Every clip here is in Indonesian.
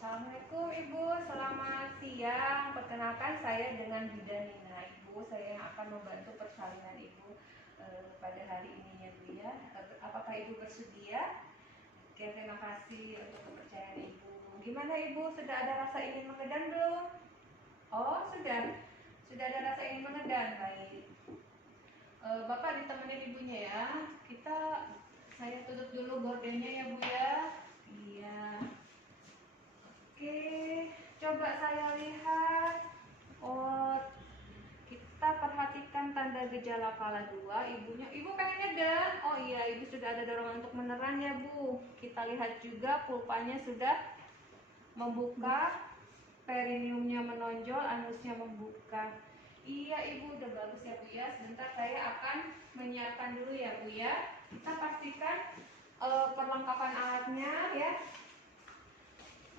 Assalamualaikum Ibu, selamat siang. Perkenalkan saya dengan Bidan Nina. Ibu, saya yang akan membantu persalinan Ibu pada hari ini ya Bu ya. Apakah Ibu bersedia? Oke, terima kasih untuk kepercayaan Ibu. Gimana Ibu, sudah ada rasa ingin mengedan belum? Oh, sudah. Sudah ada rasa ingin mengedan, baik. Bapak ditemenin ibunya ya. Saya tutup dulu gordennya ya Bu ya. Iya. Oke, coba saya lihat. Oh, kita perhatikan tanda gejala fala 2. Ibu pengen ngedan. Oh iya, ibu sudah ada dorongan untuk meneran ya Bu. Kita lihat juga pulpanya sudah membuka, perineumnya menonjol, anusnya membuka. Iya ibu, udah bagus ya Bu ya. Sebentar saya akan menyiapkan dulu ya Bu ya. Kita pastikan perlengkapan alatnya ya.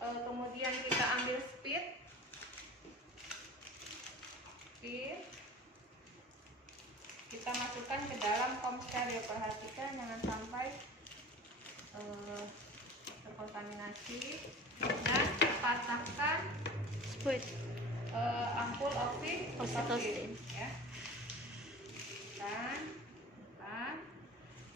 Kemudian kita ambil speed. Kita masukkan ke dalam kom steril. Perhatikan jangan sampai terkontaminasi. Dan pasangkan ampul oksitosin ya. Dan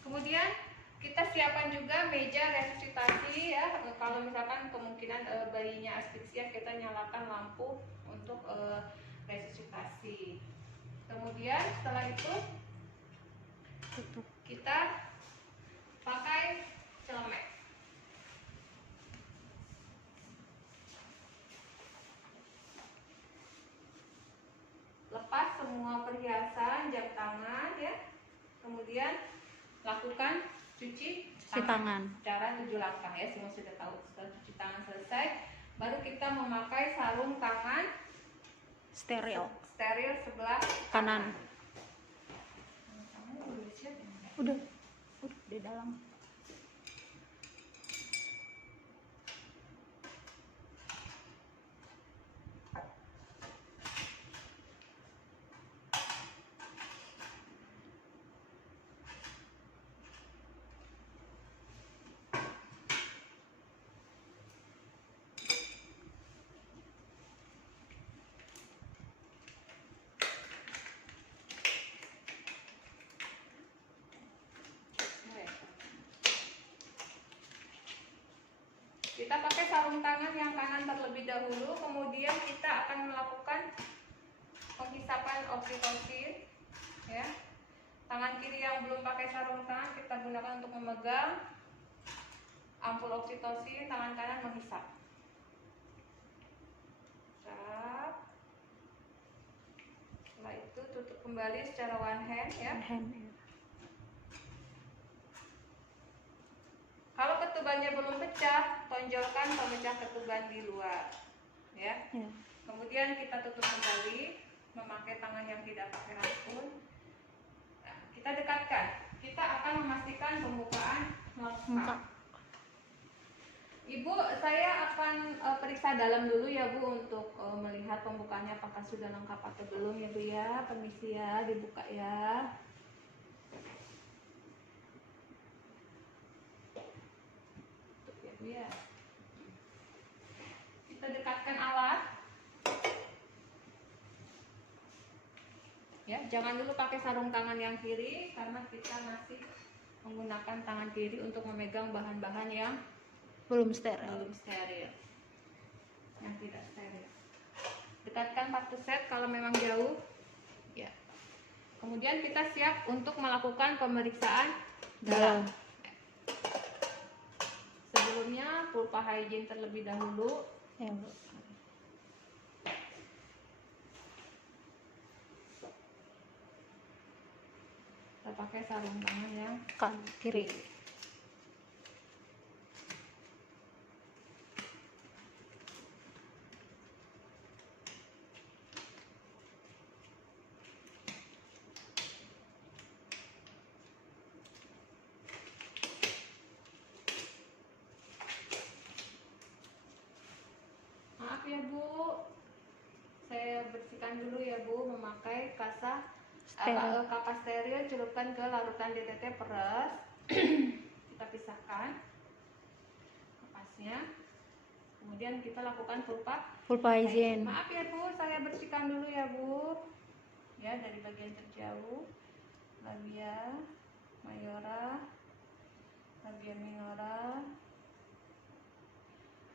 kemudian kita siapkan juga meja resusitasi ya. Kalau misalkan kemungkinan bayinya asfiksia, kita nyalakan lampu untuk resusitasi. Kemudian setelah itu kita pakai celemek. Lepas semua perhiasan, jam tangan ya. Kemudian lakukan cuci tangan. Cara 7 langkah ya, semua sudah tahu. Setelah cuci tangan selesai, baru kita memakai sarung tangan steril sebelah kanan. Kamu udah siap ya? Udah di dalam. Kita pakai sarung tangan yang kanan terlebih dahulu, kemudian kita akan melakukan penghisapan oksitosin ya. Tangan kiri yang belum pakai sarung tangan kita gunakan untuk memegang ampul oksitosin, tangan kanan menghisap. Setelah itu tutup kembali secara one hand ya. Kalau ketubannya belum pecah, tonjolkan pemecah ketuban di luar ya. Kemudian kita tutup kembali memakai tangan yang tidak pakai ampul. Nah, kita dekatkan. Kita akan memastikan pembukaan lengkap. Ibu, saya akan periksa dalam dulu ya Bu, untuk melihat pembukaannya apakah sudah lengkap atau belum ya Bu ya. Permisi ya, dibuka ya. Ya. Kita dekatkan alat. Ya, jangan dulu pakai sarung tangan yang kiri karena kita masih menggunakan tangan kiri untuk memegang bahan-bahan yang belum steril. Yang tidak steril. Dekatkan 4 set kalau memang jauh. Ya. Kemudian kita siap untuk melakukan pemeriksaan dalam. Sebelumnya pulpa hygiene terlebih dahulu Ya, Bu. Kita pakai sarung tangan yang kiri. Maaf ya Bu, saya bersihkan dulu ya Bu, memakai kapas steril, celupkan ke larutan DTT peres. Kita pisahkan kapasnya, Kemudian kita lakukan Vulva hygiene. Maaf ya Bu, saya bersihkan dulu ya Bu. Ya, dari bagian terjauh, labia mayora, labia minora,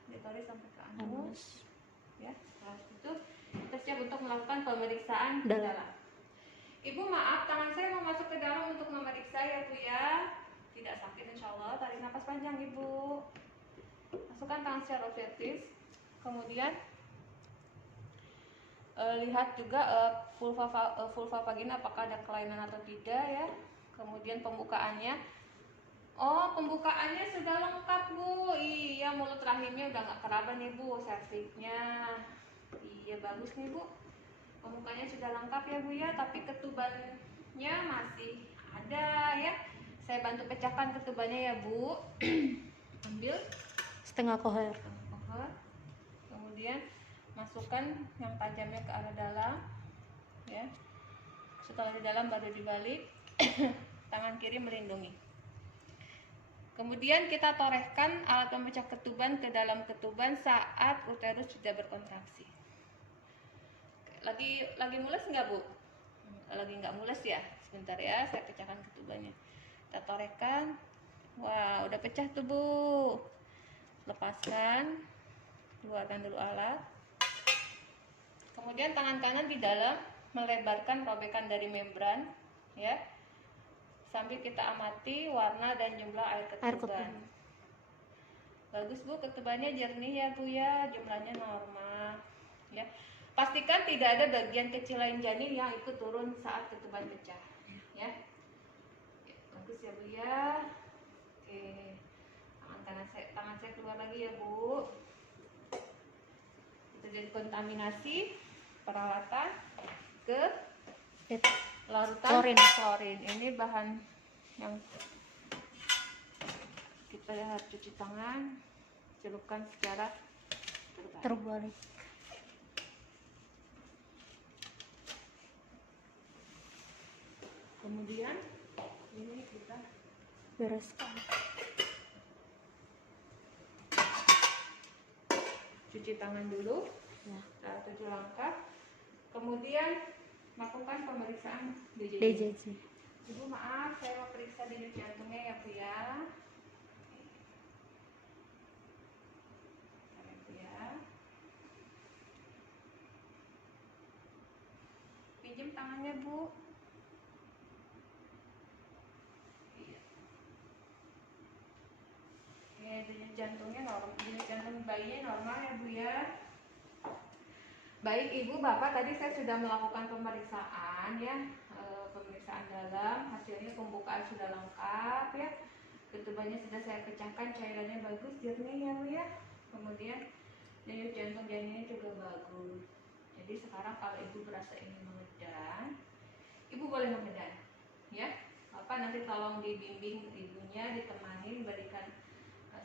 ditarik sampai ke anus. Ya, setelah itu kita siap untuk melakukan pemeriksaan dalam. Ibu maaf, tangan saya mau masuk ke dalam untuk memeriksa ya Bu ya. Tidak sakit insya Allah. Tarik nafas panjang Ibu. Masukkan tangan secara vertis. Kemudian lihat juga vulva vagina apakah ada kelainan atau tidak ya. Kemudian pembukaannya. Oh, pembukaannya sudah lengkap Bu. Iya, mulut rahimnya udah nggak keraba nih Bu, serviksnya. Iya, bagus nih Bu. Pembukanya sudah lengkap ya Bu ya, tapi ketubannya masih ada ya. Saya bantu pecahkan ketubannya ya Bu. Ambil Setengah koher. Kemudian masukkan yang tajamnya ke arah dalam ya. Setelah di dalam baru dibalik. Tangan kiri melindungi. Kemudian kita torehkan alat pemecah ketuban ke dalam ketuban saat uterus sudah berkontraksi. Lagi mules nggak Bu? Lagi nggak mules ya? Sebentar ya, saya pecahkan ketubannya. Kita torehkan. Wah, udah pecah tuh Bu. Lepaskan. Keluarkan dulu alat. Kemudian tangan kanan di dalam melebarkan robekan dari membran ya. Sambil kita amati warna dan jumlah air ketuban. Bagus Bu, ketubannya jernih ya Bu ya, jumlahnya normal ya. Pastikan tidak ada bagian kecil lain janin yang ikut turun saat ketuban pecah ya. Bagus ya Bu ya. Oke. Tangan saya keluar lagi ya Bu. Terjadi kontaminasi peralatan ke larutan klorin. Ini bahan yang kita harus cuci tangan, celupkan secara Terbalik. Kemudian ini kita Bereskan. cuci tangan dulu Ya. 7 langkah. Kemudian lakukan pemeriksaan DJJ. DJJ. Ibu maaf, saya mau periksa denyut jantungnya ya Bu ya. Pinjam tangannya Bu. Iya. Oke, denyut jantungnya normal, denyut jantung bayinya normal ya Bu ya. Baik Ibu, Bapak, tadi saya sudah melakukan pemeriksaan ya, pemeriksaan dalam, hasilnya pembukaan sudah lengkap ya, ketubannya sudah saya pecahkan, cairannya bagus, jernih ya Bu ya. Kemudian denyut jantung janinnya juga bagus. Jadi sekarang kalau Ibu berasa ingin mengedan, Ibu boleh mengedan ya. Bapak nanti tolong dibimbing ibunya, ditemani, berikan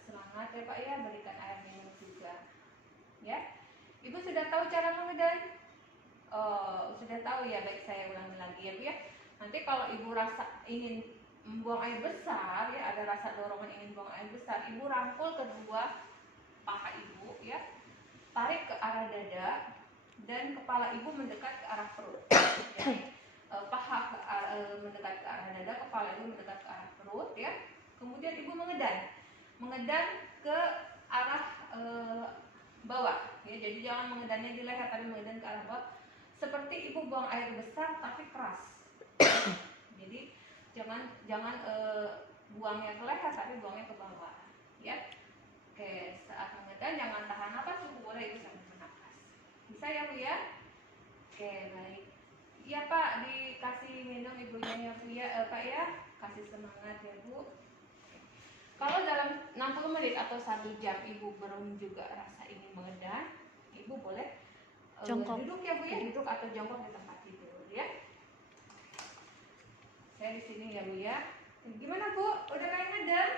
semangat ya Pak ya, berikan air minum juga ya. Ibu sudah tahu cara mengedan? Oh, sudah tahu ya. Baik, saya ulangi lagi ya Bu ya. Nanti kalau Ibu rasa ingin buang air besar ya, ada rasa dorongan ingin buang air besar, Ibu rangkul kedua paha Ibu ya. Tarik ke arah dada dan kepala Ibu mendekat ke arah perut. Jadi paha mendekat ke arah dada, kepala Ibu mendekat ke arah perut ya. Kemudian Ibu mengedan. Mengedan ke arah bawah ya, jadi jangan mengedannya di leher tapi mengedan ke arah bawah seperti Ibu buang air besar tapi keras. Jadi jangan buangnya ke leher tapi buangnya ke bawah ya. Oke, saat mengedan jangan tahan napas, Ibu boleh Ibu sambil bernafas. Bisa ya Bu ya? Oke, baik. Iya Pak, dikasih minum ibunya ya Bu ya, Pak ya, kasih semangat ya Bu. Kalau dalam 60 menit atau 1 jam Ibu belum juga rasa ingin mengedan, Ibu boleh duduk ya Bu ya, duduk atau jongkok di tempat tidur ya. Saya di sini ya Bu ya. Gimana Bu? Udah pengen ngedan?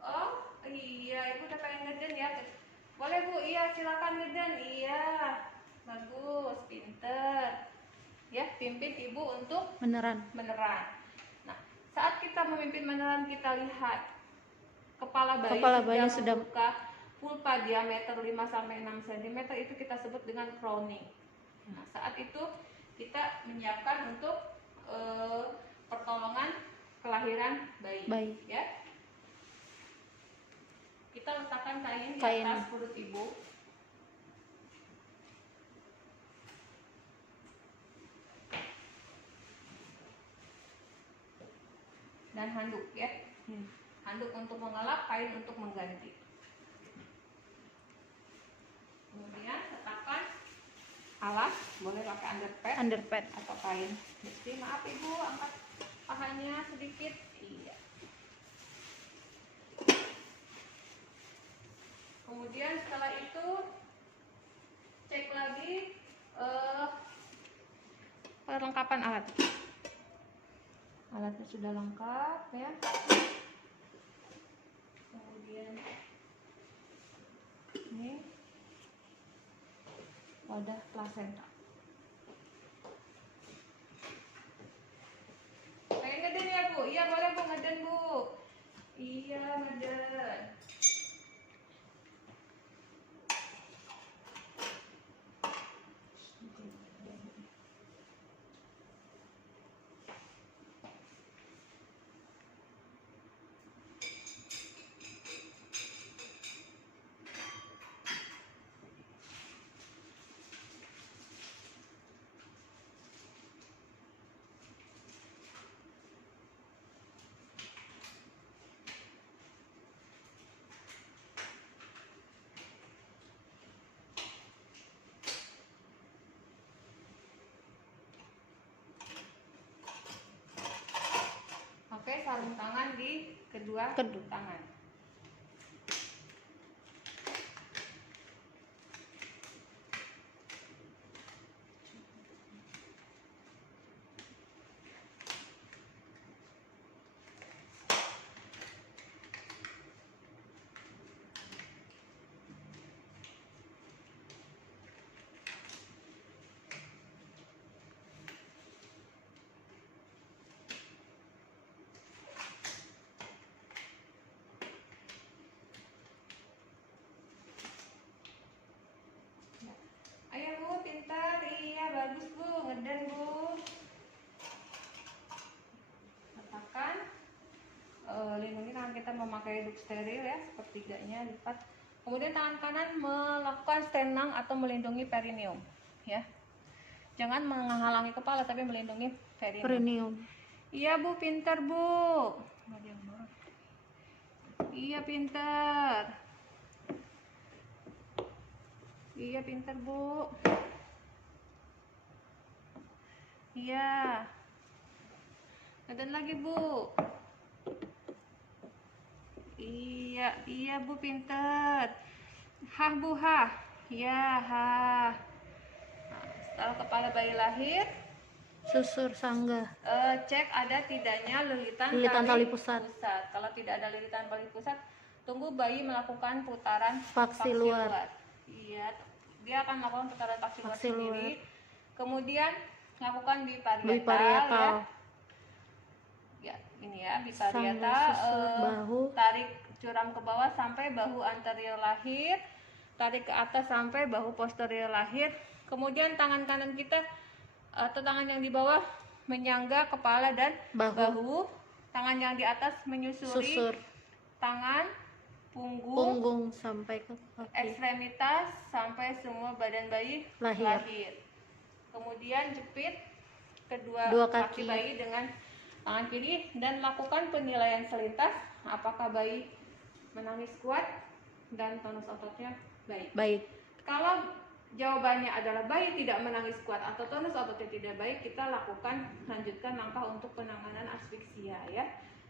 Oh iya, Ibu udah pengen ngedan ya. Boleh Bu, iya silakan ngedan. Iya, bagus, pinter. Ya, pimpin Ibu untuk Meneran. Saat kita memimpin menelan, kita lihat kepala bayi Bayinya sudah membuka vulva diameter 5-6 cm itu kita sebut dengan crowning. Nah, saat itu kita menyiapkan untuk pertolongan kelahiran bayi. Ya. Kita letakkan kain di atas perut ibu. Dan handuk ya. Handuk untuk mengelap, kain untuk mengganti. Kemudian letakkan alas, boleh pakai underpad atau kain besi. Maaf ibu, angkat pahanya sedikit. Iya. Kemudian setelah itu cek lagi perlengkapan alat. Alatnya sudah lengkap ya. Kemudian ini wadah plasenta. Pengen ngeden ya bu? Iya boleh bu, ngeden bu. Iya ngeden. Oke, sarung tangan di kedua tangan. Ayo bu, pintar. Iya bagus bu, ngeden bu. Letakkan. Lindungi tangan kita memakai duk steril ya, sepertiganya lipat. Kemudian tangan kanan melakukan stenang atau melindungi perineum ya. Jangan menghalangi kepala tapi melindungi perineum. Iya bu, pintar bu. Iya pintar. Iya pintar bu. Iya. Ngeden lagi bu. Iya bu pintar. Hah bu, hah. Ya, hah. Nah, setelah kepala bayi lahir, Susur sanggah. Cek ada tidaknya lilitan tali pusat. Kalau tidak ada lilitan tali pusat, tunggu bayi melakukan putaran Paksi luar. Iya, dia akan melakukan putaran paksi luar sendiri. Kemudian lakukan biparietal. Ya, ini ya biparietal. Bahu. Tarik curam ke bawah sampai bahu anterior lahir. Tarik ke atas sampai bahu posterior lahir. Kemudian tangan kanan kita atau tangan yang di bawah menyangga kepala dan bahu. Tangan yang di atas menyusuri tangan, punggung sampai ke kaki. Ekstremitas sampai semua badan bayi lahir. Kemudian jepit kedua kaki bayi dengan tangan kiri dan lakukan penilaian selintas apakah bayi menangis kuat dan tonus ototnya baik. Kalau jawabannya adalah bayi tidak menangis kuat atau tonus ototnya tidak baik, kita lanjutkan langkah untuk penanganan asfiksia ya.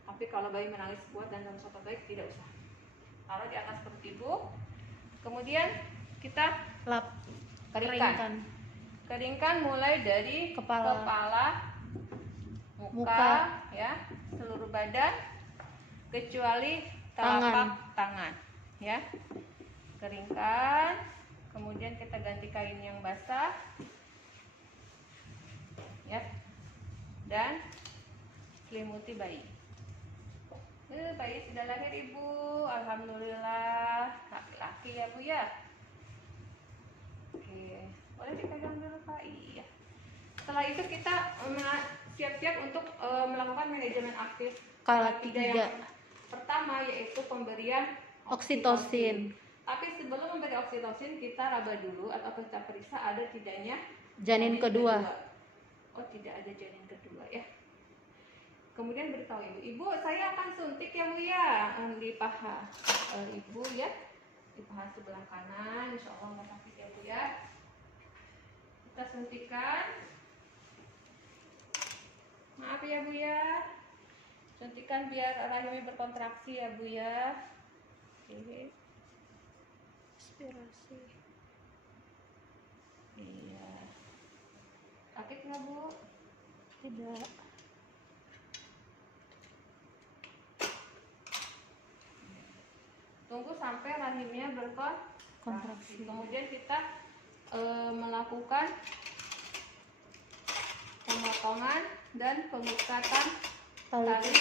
Tapi kalau bayi menangis kuat dan tonus otot baik, tidak usah. Taruh di atas perut ibu. Kemudian kita keringkan mulai dari kepala, muka ya, seluruh badan kecuali telapak tangan ya. Keringkan, kemudian kita ganti kain yang basah ya, dan selimuti bayi. Bayi sudah lahir ibu, alhamdulillah. laki-laki ya Bu ya. Oke, boleh dipegang dulu Kak. Iya. Setelah itu kita siap-siap untuk melakukan manajemen aktif Kala tiga 3. yang pertama, yaitu pemberian Oksitosin. Tapi sebelum memberi oksitosin, kita raba dulu atau kita periksa ada tidaknya Janin kedua. Oh, tidak ada janin kedua ya. Kemudian beritahu ibu, saya akan suntik ya Bu ya, di paha ibu ya, di paha sebelah kanan, insya Allah nggak sakit ya Bu ya. Kita suntikan, maaf ya Bu ya, suntikan biar rahimnya berkontraksi ya Bu ya. Oke. Aspirasi. Iya. Sakit nggak Bu? Tidak. Tunggu sampai rahimnya berkontraksi. Kontraksi. Kemudian kita melakukan pemotongan dan pengikatan tali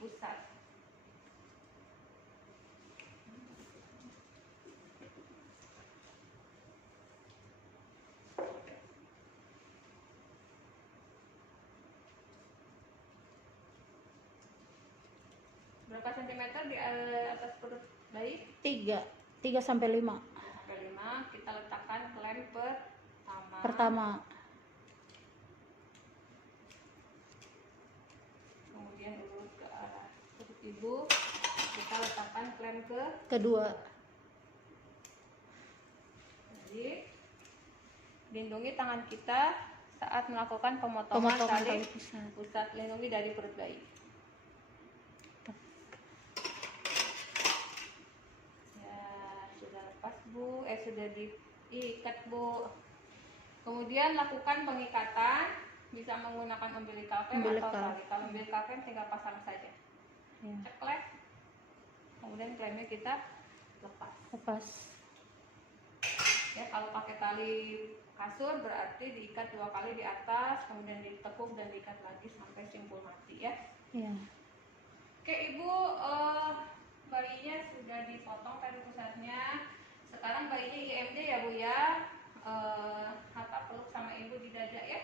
pusat. Berapa sentimeter di atas perut bayi? 3 sampai 5. Sampai 5. Kita letakkan klem Pertama. Kemudian urut ke arah perut ibu. Kita letakkan klem Kedua. Jadi lindungi tangan kita saat melakukan pemotongan tali pusat. Lindungi dari perut bayi. Lepas Bu, sudah diikat Bu. Kemudian lakukan pengikatan, bisa menggunakan umbilical clamp atau tali. Kalau umbilical clamp tinggal pasang saja. Ya. Ceklek. Kemudian klemnya kita lepas. Ya, kalau pakai tali kasur berarti diikat 2 kali di atas, kemudian ditekuk dan diikat lagi sampai simpul mati ya. Ya. Oke Ibu, bayinya sudah dipotong tali pusatnya. Sekarang bayinya IMD ya Bu ya. Peluk sama ibu di dada ya.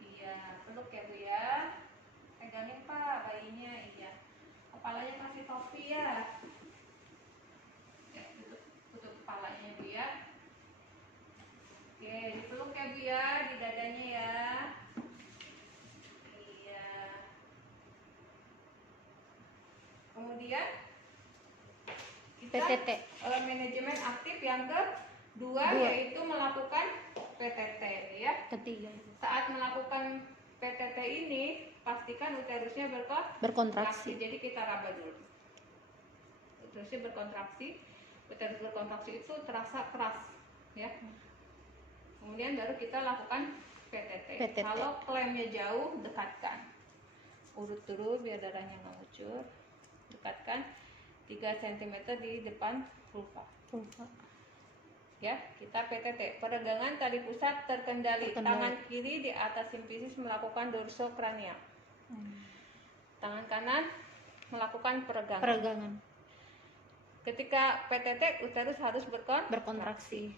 Iya, peluk ya Bu ya. Pegangin Pak bayinya, iya. Kepalanya kasih topi ya. Ya, tutup kepalanya Bu ya. Oke, dipeluk ya Bu ya di dadanya ya. Iya. Kemudian PTT. Manajemen aktif yang kedua yaitu melakukan PTT ya. Ketiga. Saat melakukan PTT ini pastikan uterusnya berkontraksi. Jadi kita raba dulu. Uterusnya berkontraksi. Uterus berkontraksi itu terasa keras ya. Kemudian baru kita lakukan PTT. Kalau klemnya jauh, dekatkan. Urut dulu biar darahnya nggak ngucur. Dekatkan 3 cm di depan vulva. Ya, kita PTT. Peregangan tali pusat terkendali. Tangan kiri di atas simfisis melakukan dorsokranial. Tangan kanan melakukan peregangan. Ketika PTT, uterus harus berkontraksi.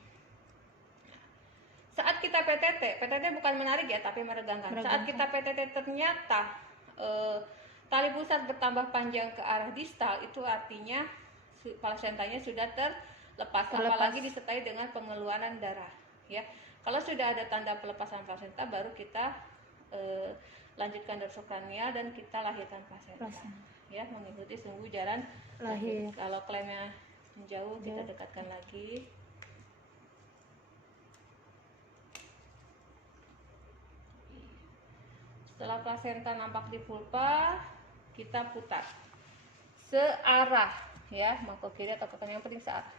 Saat kita PTT bukan menarik ya, tapi meregangkan. Saat kita PTT ternyata tali pusat bertambah panjang ke arah distal, itu artinya plasentanya sudah terlepas. Apalagi disertai dengan pengeluaran darah ya. Kalau sudah ada tanda pelepasan plasenta, baru kita lanjutkan dorsokranial dan kita lahirkan plasenta ya, mengikuti sungguh jalan lahir. Kalau klemnya menjauh, kita dekatkan lagi. Setelah plasenta nampak di vulva, kita putar searah ya, mau ke kiri atau ke kanan, yang penting searah.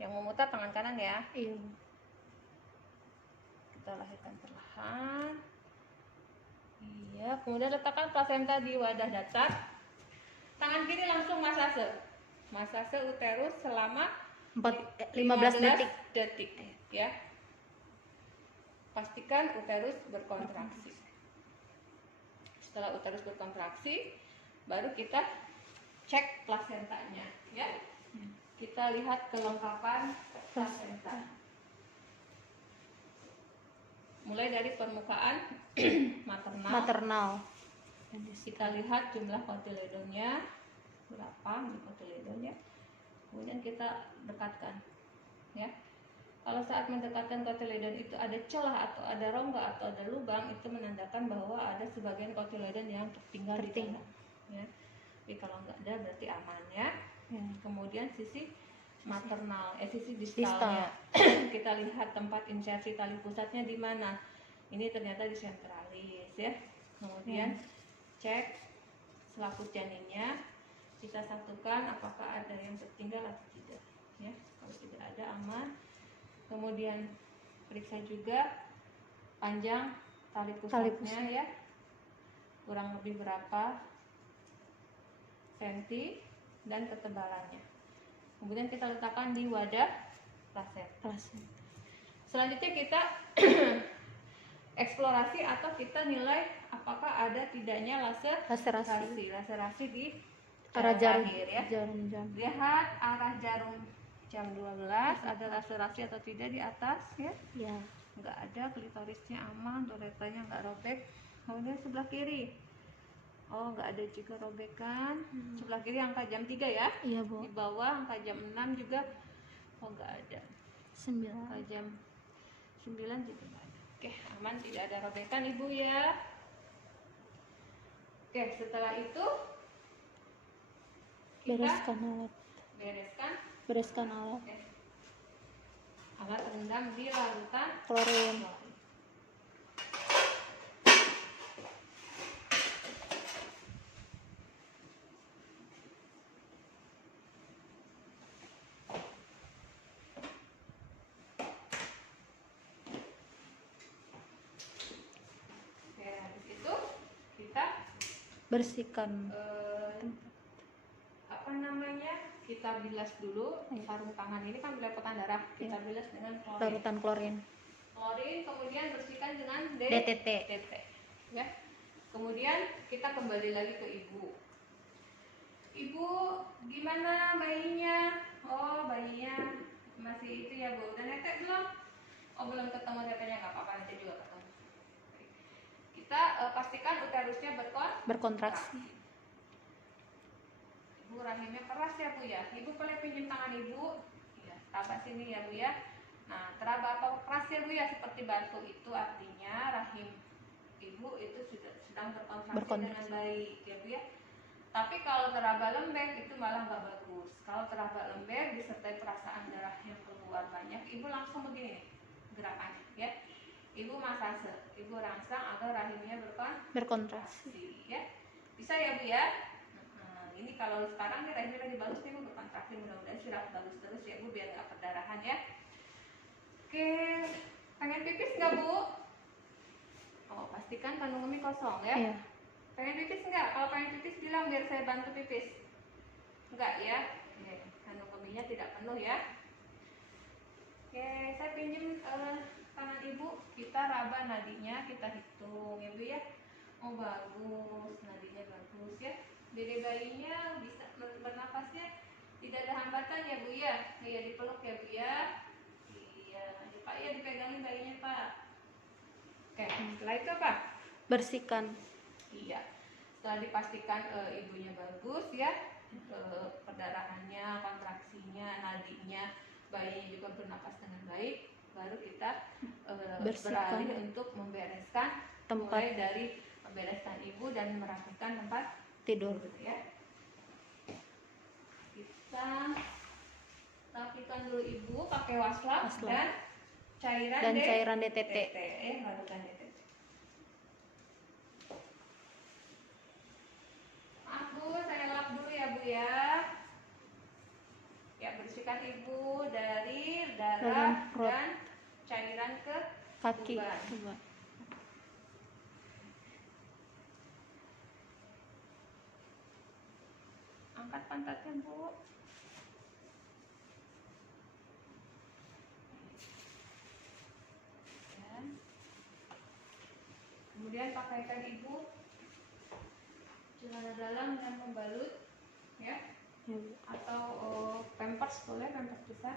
Yang memutar tangan kanan ya. Iya. Kita lahirkan perlahan. Iya, kemudian letakkan plasenta di wadah datar. Tangan kiri langsung masase uterus selama 15 detik ya. Pastikan uterus berkontraksi. Setelah uterus berkontraksi, baru kita cek plasentanya ya. Kita lihat kelengkapan plasenta. Mulai dari permukaan maternal. Kita lihat jumlah kotiledonnya berapa, kotiledonnya. Kemudian kita dekatkan ya. Kalau saat mendekatkan kotiledon itu ada celah atau ada rongga atau ada lubang, itu menandakan bahwa ada sebagian kotiledon yang tertinggal di dalam ya. Tapi kalau nggak ada berarti aman ya. Kemudian sisi maternal, sisi distalnya. Kita lihat tempat insersi tali pusatnya di mana. Ini ternyata di sentralis ya. Kemudian cek selaput janinnya, kita satukan apakah ada yang tertinggal atau tidak ya. Kalau tidak ada aman. Kemudian periksa juga panjang tali pusatnya ya, kurang lebih berapa senti dan ketebalannya. Kemudian kita letakkan di wadah plasenta. Selanjutnya kita eksplorasi atau kita nilai apakah ada tidaknya laserasi di arah jarum ya. Jarum. Lihat arah jarum jam 12, ada laserasi atau tidak di atas ya. Nggak ada, klitorisnya aman, uretranya nggak robek. Kemudian sebelah kiri, oh nggak ada juga robekan. Sebelah kiri angka jam 3 ya. Iya Bu. Di bawah angka jam 6 juga, oh nggak ada. 9. Angka jam 9 juga nggak ada. Oke, aman, tidak ada robekan Ibu ya. Oke, setelah itu kita bereskan alat. Alat terendam di larutan klorin. Oke, habis itu kita Bersihkan kita bilas dulu sarung tangan ini kan belepotan darah. Kita bilas dengan larutan klorin. Kemudian bersihkan dengan DTT ya. Kemudian kita kembali lagi ke ibu. Ibu, gimana bayinya? Oh, bayinya masih itu ya Bu. Udah netek belum? Oh, belum ketemu neteknya, nggak apa-apa, nanti juga ketemu. Kita pastikan uterusnya berkontraksi. Ibu, rahimnya keras ya Bu ya. Ibu boleh pinjam tangan Ibu ya, teraba sini ya Bu ya. Nah, teraba apa keras ya Bu ya, seperti batu, itu artinya rahim Ibu itu sudah sedang berkontraksi dengan baik ya Bu ya. Tapi kalau teraba lembek itu malah nggak bagus. Kalau teraba lembek disertai perasaan darah yang keluar banyak, Ibu langsung begini gerakannya ya. Ibu masase, Ibu rangsang agar rahimnya berkontraksi ya. Bisa ya Bu ya. Ini kalau sekarang nih rahimnya lagi bagus nih Bu, berkontraksi, mudah-mudahan sudah bagus terus ya Bu, biar nggak perdarahan ya. Oke, pengen pipis nggak Bu? Oh, pastikan kandung kemih kosong ya. Iya. Pengen pipis nggak? Kalau pengen pipis bilang biar saya bantu pipis. Enggak ya? Oke, kandung kemihnya tidak penuh ya. Oke, saya pinjam tangan Ibu, kita raba nadinya, kita hitung ya Bu ya. Oh bagus, nadinya bagus ya. Dede bayinya bisa bernafasnya, tidak ada hambatan ya Bu ya. Iya, dipeluk ya Bu ya. Iya, Pak ya, dipegangin bayinya Pak. Oke, setelah itu apa? Bersihkan. Iya, setelah dipastikan ibunya bagus ya, perdarahannya, kontraksinya, nadinya, bayinya juga bernapas dengan baik, baru kita beralih untuk membereskan tempat, mulai dari membereskan ibu dan merapikan tempat tidur ya. Kita rapikan dulu ibu pakai waslap dan cairan DTT. Larutan DTT. Maaf Bu, saya lap dulu ya Bu ya. Ya, bersihkan ibu dari darah dan cairan ke kaki. tuban. Angkat pantatnya Bu. Kemudian pakaikan ibu celana dalam yang membalut ya, Ya, Bu. atau pampers boleh, pampers besar.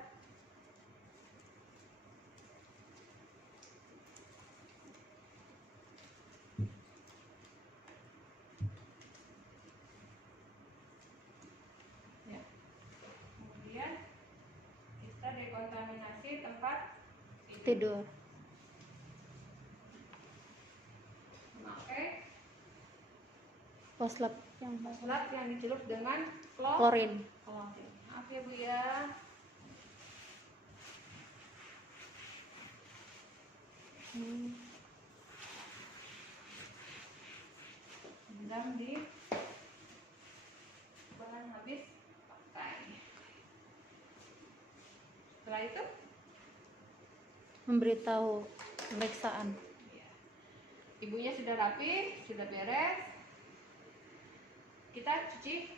Ya. Kemudian kita dekontaminasi tempat Tidur. memakai Poslap yang selat yang dicelup dengan klorin. klorin. Maaf ya Bu ya. Rendam di bahan habis pakai. Setelah itu Memberitahu pemeriksaan. ya, ibunya sudah rapi, sudah beres. Kita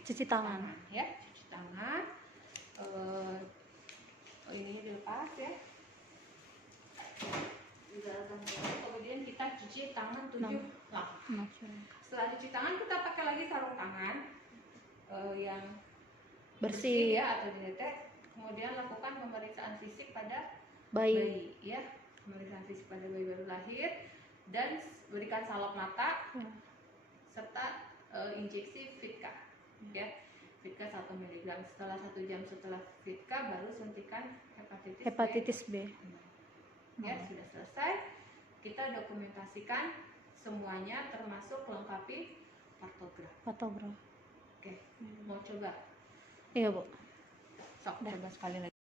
Cuci tangan. ya, cuci tangan. Ini dilepas ya. Kemudian kita cuci tangan 7 langkah. Setelah cuci tangan kita pakai lagi sarung tangan yang Bersih. ya atau didetek. Kemudian lakukan pemeriksaan fisik pada Bayi. ya, pemeriksaan fisik pada bayi baru lahir dan berikan salep mata serta injeksi Fitka ya, Fitka 1 mg. Setelah 1 jam setelah Fitka baru suntikan Hepatitis B. Ya, sudah selesai. Kita dokumentasikan semuanya termasuk lengkapi kartograf. Fotograf. Oke, mau coba? Iya, Bu. Sok, coba sekali lagi.